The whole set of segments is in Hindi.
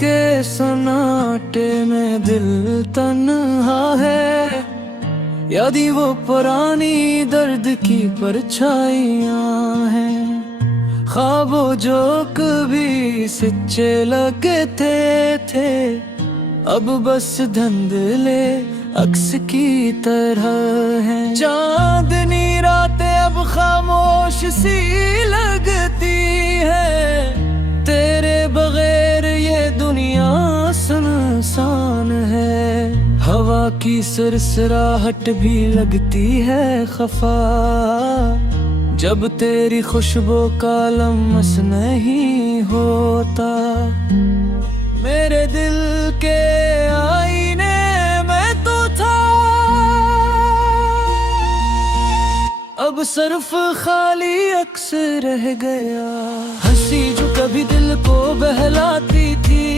के सन्नाटे में दिल तन्हा है, यदि वो पुरानी दर्द की परछाइयाँ हैं। ख्वाबों जो कभी सच्चे लगते थे, अब बस धुंधले अक्स की तरह हैं। चांदनी रातें अब खामोश सी लगती है, तेरे बगैर ये दुनिया सुनसान है। हवा की सरसराहट भी लगती है खफा, जब तेरी खुशबू का लम्स नहीं होता। मेरे दिल के आईने में तो था, अब सिर्फ खाली अक्स रह गया। हंसी जो कभी दिल को बहलाती थी,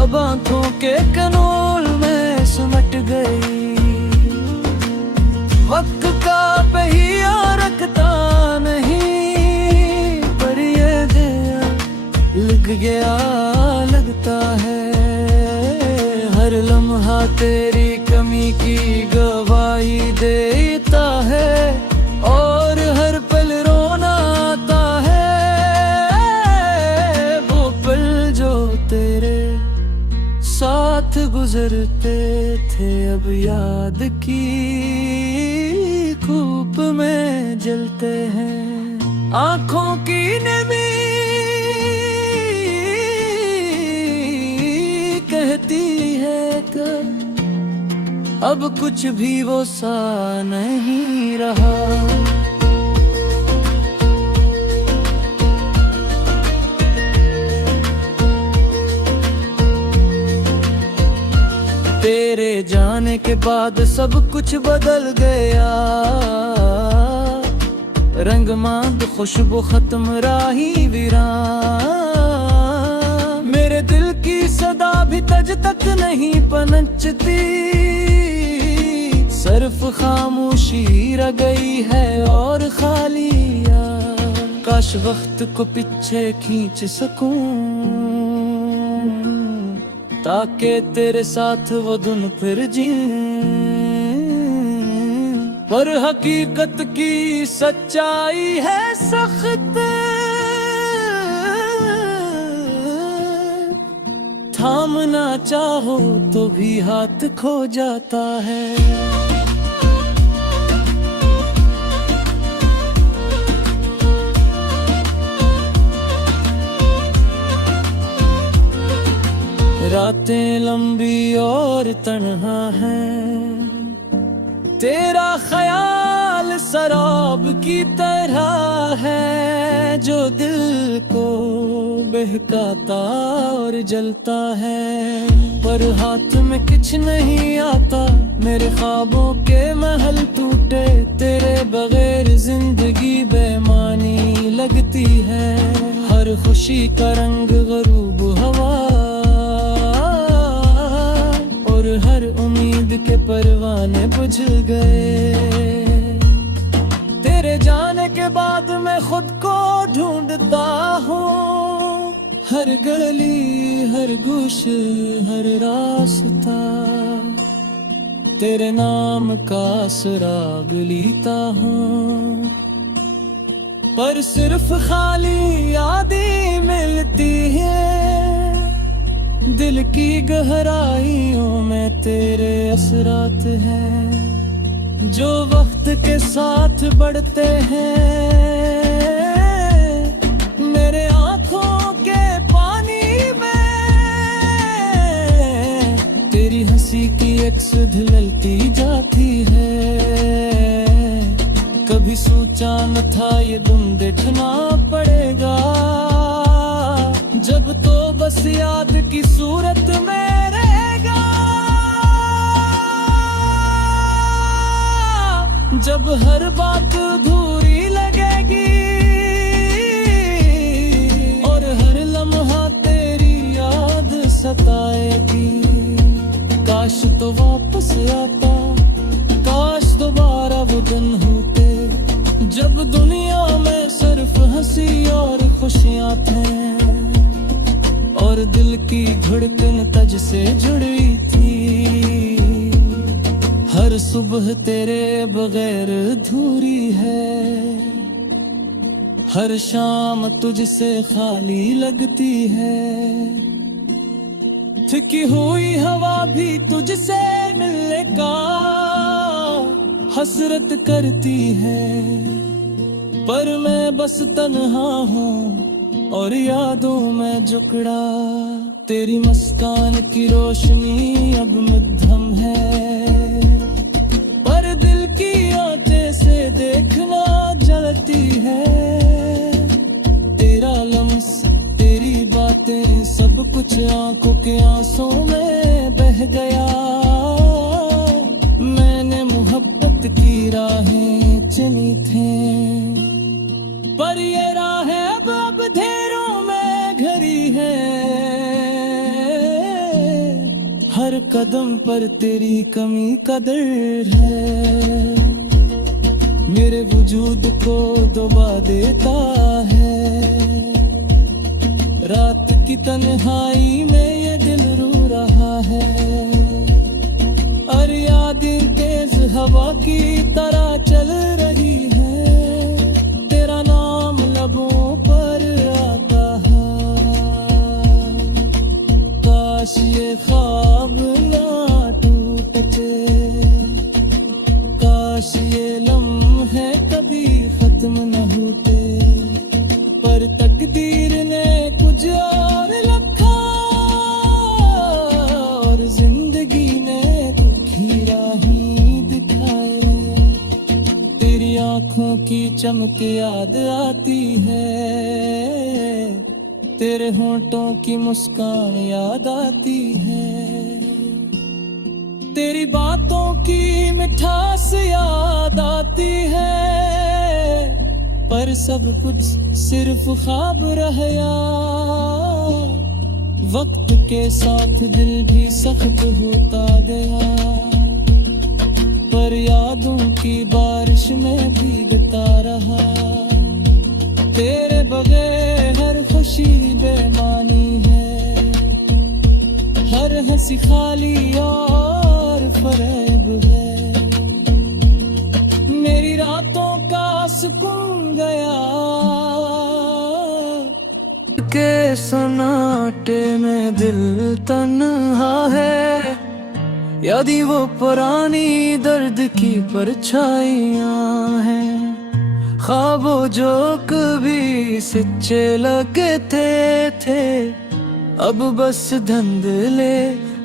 अब आंखों के कनोल में सिमट गई। वक्त का पहिया रखता नहीं, पर ये दिया लग गया लगता है। हर लम्हा तेरी कमी की गवाही देता है, और हर पल रोना आता है। वो पल जो तेरे साथ गुजरते थे, अब याद की धूप में जलते हैं। आंखों की नमी कहती है कि अब कुछ भी वो सा नहीं रहा। तेरे जाने के बाद सब कुछ बदल गया। रंगमांद खुशबू खत्म राही वीरान। मेरे दिल की सदा भी तज तक नहीं पनचती, सिर्फ खामोशी रह गई है और खालिया। काश वक्त को पीछे खींच सकूं, ताकि तेरे साथ वो दिन फिर जीऊं। पर हकीकत की सच्चाई है सख्त, थामना चाहो तो भी हाथ खो जाता है। रातें लंबी और तन्हा हैं, तेरा ख्याल शराब की तरह है, जो दिल को बहकाता और जलता है। पर हाथ में कुछ नहीं आता, मेरे ख्वाबों के महल टूटे। तेरे बगैर जिंदगी बेमानी लगती है, हर खुशी का रंग गरूब हवा, और हर उम्मीद के परवाने बुझ गए। तेरे जाने के बाद मैं खुद को ढूंढता हूँ, हर गली हर गुश हर रास्ता तेरे नाम का सुराग लेता हूँ। पर सिर्फ खाली यादें मिलती है, दिल की गहराइयों में तेरे असरात हैं, जो वक्त के साथ बढ़ते हैं। मेरे आँखों के पानी में तेरी हंसी की अक्स ढलती जाती है। कभी सोचा न था ये दिन देखना पड़ेगा, जब तो बस याद की सूरत में रहेगा। जब हर बात अधूरी लगेगी, और हर लम्हा तेरी याद सताएगी। काश तो वापस आता, काश दोबारा वो दिन होते, जब दुनिया में सिर्फ हंसी और खुशियाँ थे। की धड़कन तुझसे जुड़ी थी। हर सुबह तेरे बगैर अधूरी है, हर शाम तुझसे खाली लगती है। थकी हुई हवा भी तुझसे मिलने का हसरत करती है, पर मैं बस तन्हा हूँ और यादों में जुकड़ा। तेरी मुस्कान की रोशनी अब मध्यम है, पर दिल की आंखें से देखना जलती है। तेरा लम्स, तेरी बातें, सब कुछ आंखों के आंसू में बह गया। मैंने मोहब्बत की राहें चुनी थी, पर ये राहें अब अंधेरों में घिरी है। हर कदम पर तेरी कमी का दर्द है, मेरे वजूद को दबा देता है। रात की तन्हाई में ये दिल रो रहा है, और यादें तेज हवा की तरह चल रही है। तेरा नाम लबों पर आता है, काश ये ख्वाब ना टूटे, काश ये लम्हे कभी खत्म न होते। पर तकदीर ने कुछ और लिखा, और जिंदगी ने दुखी राही दिखाए। तेरी आंखों की चमक याद आती है, तेरे होंठों की मुस्कान याद आती है। तेरी बातों की मिठास याद आती है, पर सब कुछ सिर्फ ख्वाब रह गया। वक्त के साथ दिल भी सख्त होता गया, पर यादों की बारिश में भीगता रहा। तेरे बगैर हर खुशी बेमानी है, हर हंसी खाली और फरेब है। मेरी रातों का सुकून गया, के सन्नाटे में दिल तन्हा है। यादी वो पुरानी दर्द की परछाइयां हैं, ख्वाबों जो कभी सच्चे लगे थे, अब बस धुंधले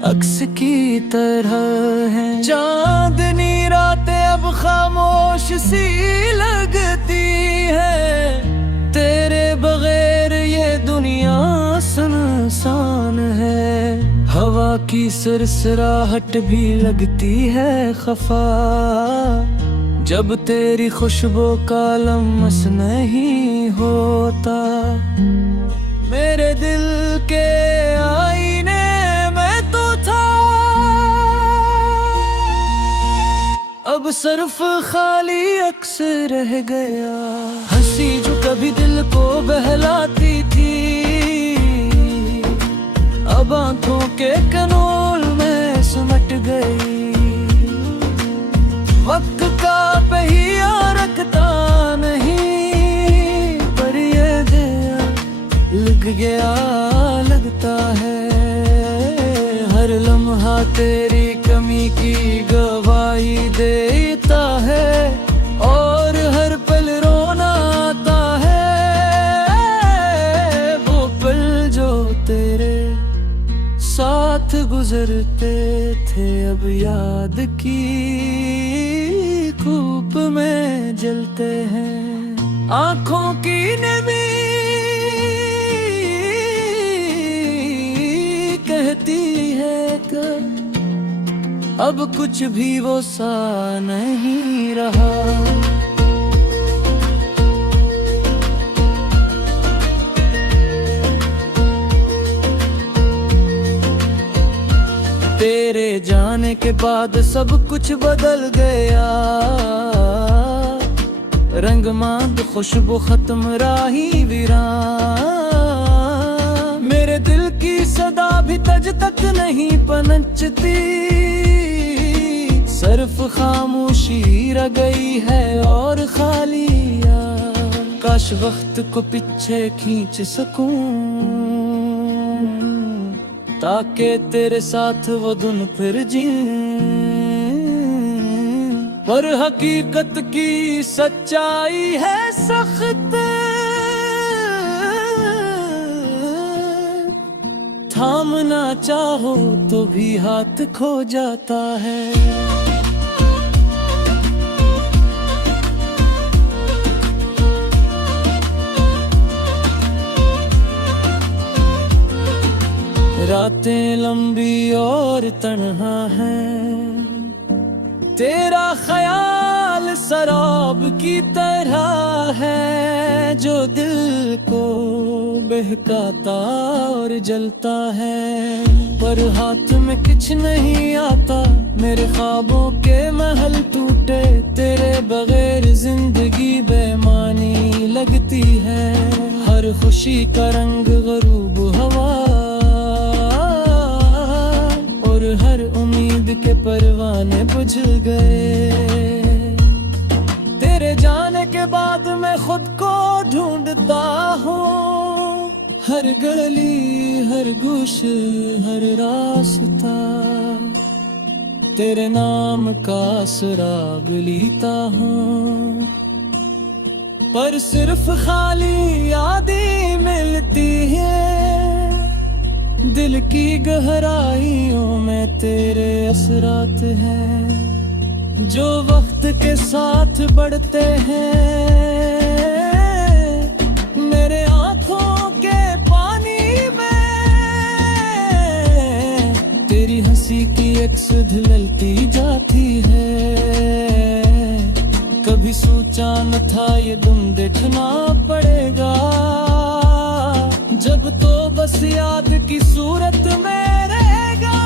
अक्स की तरह हैं। चांदनी रातें अब खामोश सी लगती है, तेरे बगैर ये दुनिया सुनसान है। हवा की सरसराहट भी लगती है खफा, जब तेरी खुशबू का लम्स नहीं होता। मेरे दिल के आईने में तो था, अब सिर्फ खाली अक्स रह गया। हंसी जो कभी दिल को बहलाती थी, अब आंखों के कनोल में सिमट गई। वक्त का पहिया रखता नहीं, पर ये दिया लग गया लगता है। हर लम्हा तेरी कमी की गवाही देता है, और हर पल रोना आता है। वो पल जो तेरे साथ गुजरते थे, अब याद की धूप में जलते हैं। आंखों की नमी कहती है कि अब कुछ भी वो सा नहीं रहा। तेरे जाने के बाद सब कुछ बदल गया, रंग मांद खुशबू खत्म राही वीरान। मेरे दिल की सदा सूरज तक नहीं पनचती, सिर्फ खामोशी रह गई है और खाली याद। काश वक्त को पीछे खींच सकूं, ताकि तेरे साथ वो दिन फिर जीऊं। पर हकीकत की सच्चाई है सख्त, थामना चाहो तो भी हाथ खो जाता है। रातें लंबी और तन्हा है, तेरा ख्याल शराब की तरह है, जो दिल को बहकाता और जलता है। पर हाथ में कुछ नहीं आता, मेरे ख्वाबों के महल टूटे, तेरे बगैर जिंदगी बेमानी लगती है। हर खुशी का रंग गरूब हवा, और हर उम्मीद के परवाने बुझ गए। तेरे जाने के बाद मैं खुद को ढूंढता हूँ, हर गली हर गुश हर रास्ता, तेरे नाम का सुराग लेता हूँ। पर सिर्फ खाली यादें मिलती है, दिल की गहराइयों में तेरे असरात हैं, जो वक्त के साथ बढ़ते हैं। मेरे आंखों के पानी में तेरी हंसी की एक सुध ललती जाती है। कभी सोचा न था ये तुम देखना पड़ेगा, जब तो बस याद की सूरत में रहेगा।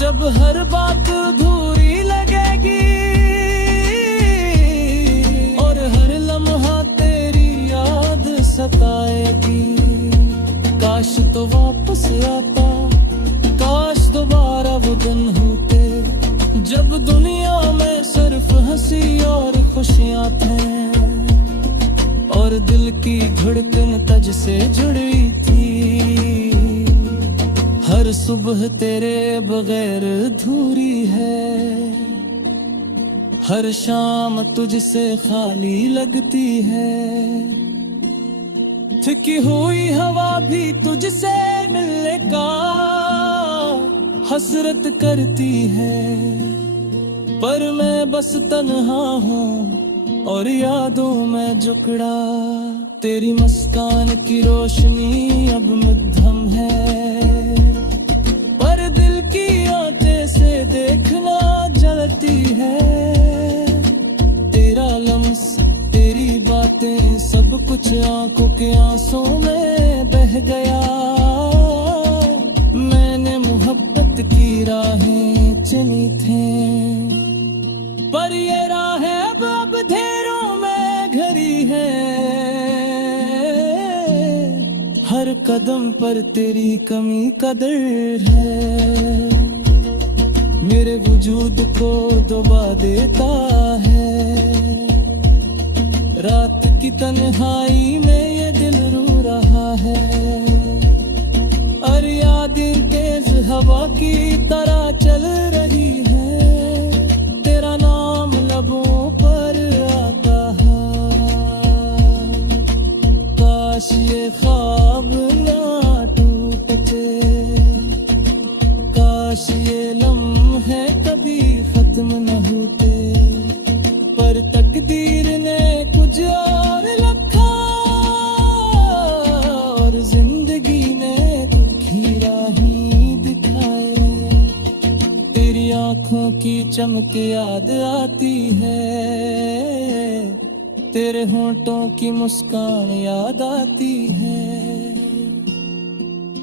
जब हर बात अधूरी लगेगी और हर लम्हा तेरी याद सताएगी। काश तो वापस आता, काश दोबारा वो दिन होते, जब दुनिया में सिर्फ हंसी और खुशियां थे, और दिल की धड़कन तुझ से जुड़ी थी। हर सुबह तेरे बगैर अधूरी है, हर शाम तुझसे खाली लगती है। थकी हुई हवा भी तुझसे मिलने का हसरत करती है, पर मैं बस तन्हा हूँ और यादों में जुकड़ा। तेरी मुस्कान की रोशनी अब मध्यम है, पर दिल की आंखें से देखना जलती है। तेरा लम्स तेरी बातें सब कुछ आंखों के आंसू में बह गया। मैंने मोहब्बत की राहें चुनी थी, पर ये राहें अब अंधेरों में घिरी है। हर कदम पर तेरी कमी का दर्द है, मेरे वजूद को दबा देता है। रात की तन्हाई में ये दिल रो रहा है, और यादें तेज हवा की तरह चल रही है। तेरा नाम लबों पर आता है, काश ये ख्वाब ना टूटते, काश ये लम्हे कभी खत्म न होते। पर तकदीर ने कुछ और लिखा, और जिंदगी ने दुखी राही दिखाए। तेरी आंखों की चमक याद आती है, तेरे होंठों की मुस्कान याद आती है।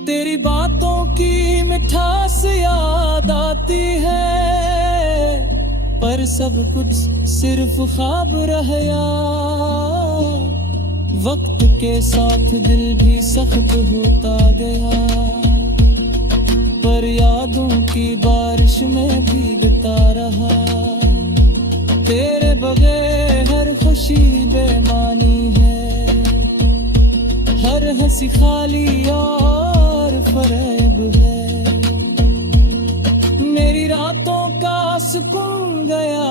तेरी बातों की मिठास याद आती है, पर सब कुछ सिर्फ ख्वाब रह गया। वक्त के साथ दिल भी सख्त होता गया, पर यादों की बारिश में भीगता रहा। तेरे बगैर हर खुशी बेमानी है, हर हंसी खाली और फरेब है। मेरी रातों का सुकून गया,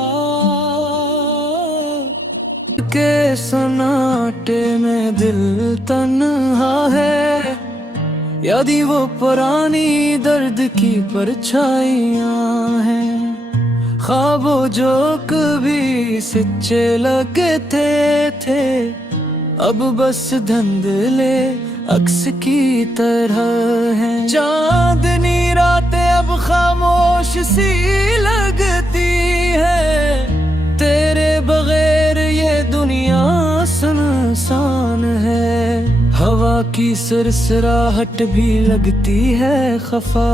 के सन्नाटे में दिल तन्हा है। यदि वो पुरानी दर्द की परछाइयां हैं, ख्वाबों जो कभी सच्चे लगते थे, अब बस धुंधले अक्स की तरह हैं। चांदनी रातें अब खामोश सी लगती है, तेरे बगैर ये दुनिया सुनसान है। हवा की सरसराहट भी लगती है खफा,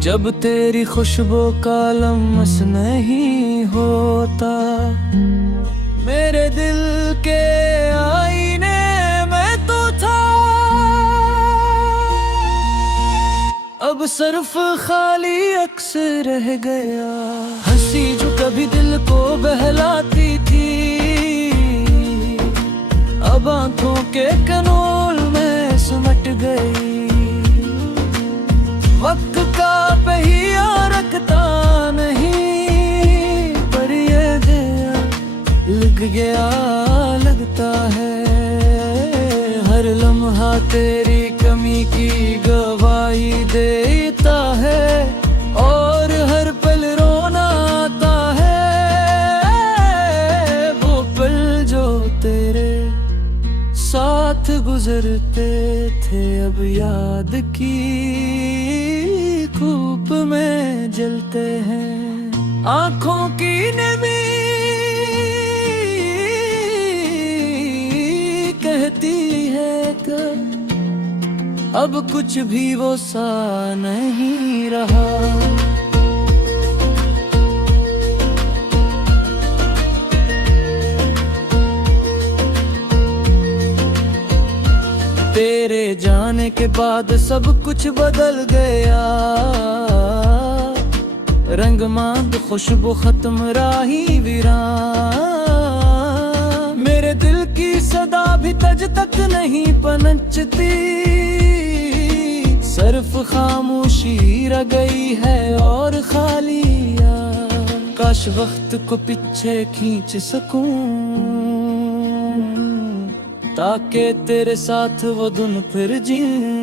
जब तेरी खुशबू का लम्स नहीं होता। मेरे दिल के आईने में तो था, अब सिर्फ खाली अक्स रह गया। हंसी जो कभी दिल को बहलाती थी, अब आंखों के कनोल में सिमट गई। वक्त का पहिया रखता नहीं, पर ये दिया लग गया लगता है। हर लम्हा तेरी कमी की गवाही देता है, और हर पल रोना आता है। वो पल जो तेरे साथ गुजरते थे, अब याद की धूप में जलते हैं। आंखों की नमी कहती है कि अब कुछ भी वो सा नहीं रहा। तेरे जाने के बाद सब कुछ बदल गया, रंग मांद खुशबू खत्म राही वीरान। मेरे दिल की सदा भी तज तक नहीं पनचती, सिर्फ खामोशी रह गई है और खालिया। काश वक्त को पीछे खींच सकूं, ताकि तेरे साथ वो दिन फिर जीऊं।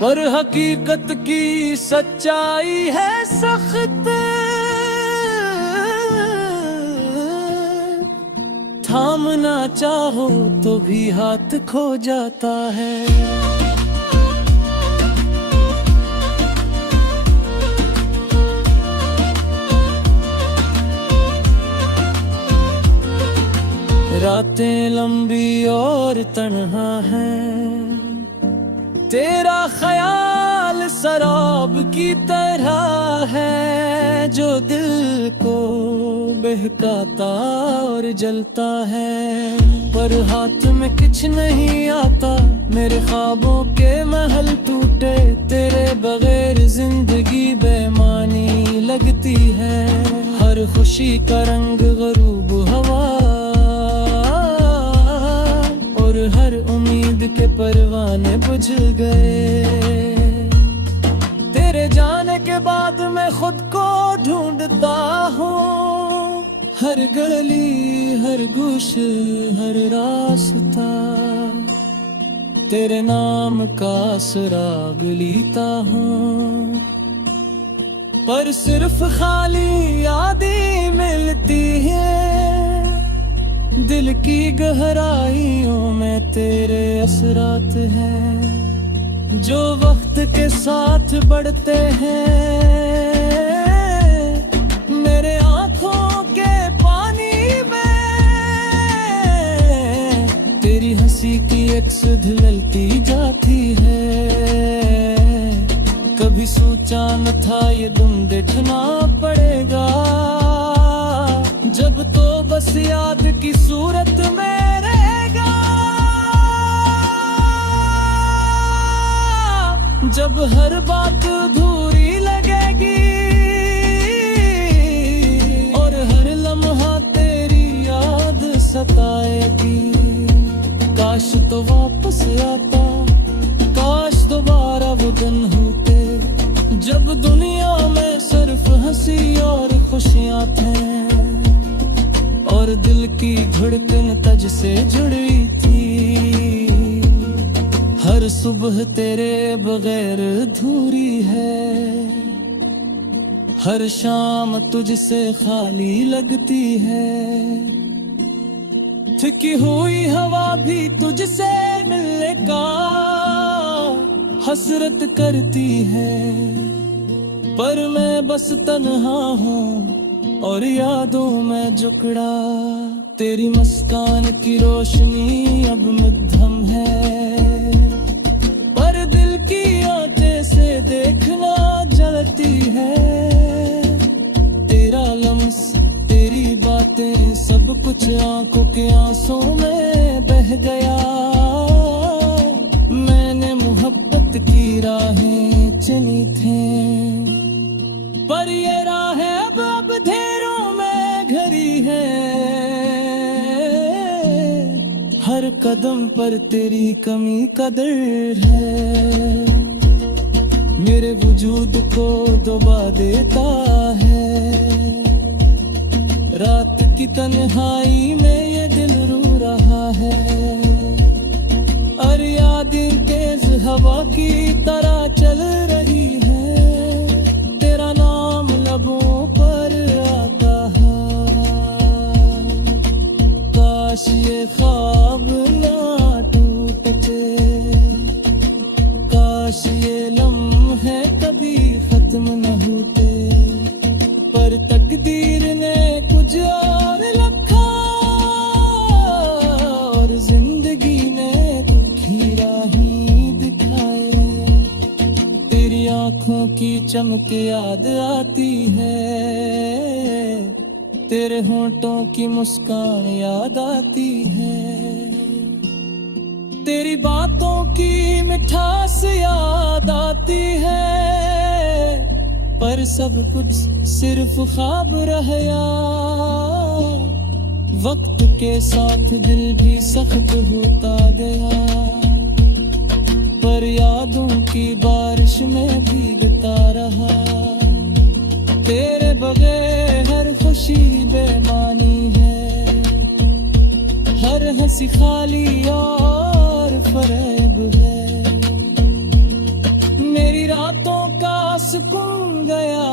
पर हकीकत की सच्चाई है सख्त, थामना चाहो तो भी हाथ खो जाता है। रातें लंबी और तन्हा है, तेरा ख्याल शराब की तरह है, जो दिल को बहकाता और जलता है। पर हाथ में कुछ नहीं आता, मेरे ख्वाबों के महल टूटे, तेरे बगैर जिंदगी बेमानी लगती है। हर खुशी का रंग गरूब हवा, और हर उम्मीद के परवाने बुझ गए। तेरे जाने के बाद मैं खुद को ढूंढता हूँ, हर गली हर गुश हर रास्ता, तेरे नाम का सुराग लेता हूँ। पर सिर्फ खाली यादें मिलती है, दिल की गहराइयों में तेरे असरात हैं, जो वक्त के साथ बढ़ते हैं। मेरे आंखों के पानी में तेरी हंसी की अक्स धुलती जाती है। कभी सोचा न था ये दिन देखना पड़ेगा, जब तो बस याद की सूरत जब हर बात अधूरी लगेगी और हर लम्हा तेरी याद सताएगी। काश तो वापस आता, काश दोबारा वो दिन होते जब दुनिया में सिर्फ हंसी और खुशियां थे और दिल की धड़कन तुझ से जुड़ी थी। हर सुबह तेरे बगैर अधूरी है, हर शाम तुझसे खाली लगती है। थकी हुई हवा भी तुझसे मिलने का हसरत करती है, पर मैं बस तन्हा हूँ और यादों में जुकड़ा। तेरी मुस्कान की रोशनी अब मध्यम है, पर दिल की आंखें से देखना जलती है। तेरा लम्स, तेरी बातें, सब कुछ आंखों के आंसू में बह गया। मैंने मोहब्बत की राहें चुनी थी, पर ये राहें अब अंधेरों में घिरी है। हर कदम पर तेरी कमी का दर्द है, मेरे वजूद को दबा देता है। रात की तन्हाई में ये दिल रो रहा है, और यादें तेज हवा की तरह चल रही है। तेरा नाम लबों पर आता है, काश ये ख्वाब ना टूटते, काश ये लम्हे कभी खत्म न होते। पर तकदीर ने कुछ और लिखा और जिंदगी ने दुखी राही दिखाए। तेरी आंखों की चमक याद आती है, तेरे होंठों की मुस्कान याद आती है। तेरी बातों की मिठास याद आती है, पर सब कुछ सिर्फ ख्वाब रह गया। वक्त के साथ दिल भी सख्त होता गया, पर यादों की बारिश में भीगता रहा। तेरे बगैर हर खुशी बेमानी है, हर हंसी खाली और फरेब है। मेरी रातों का सुकून गया,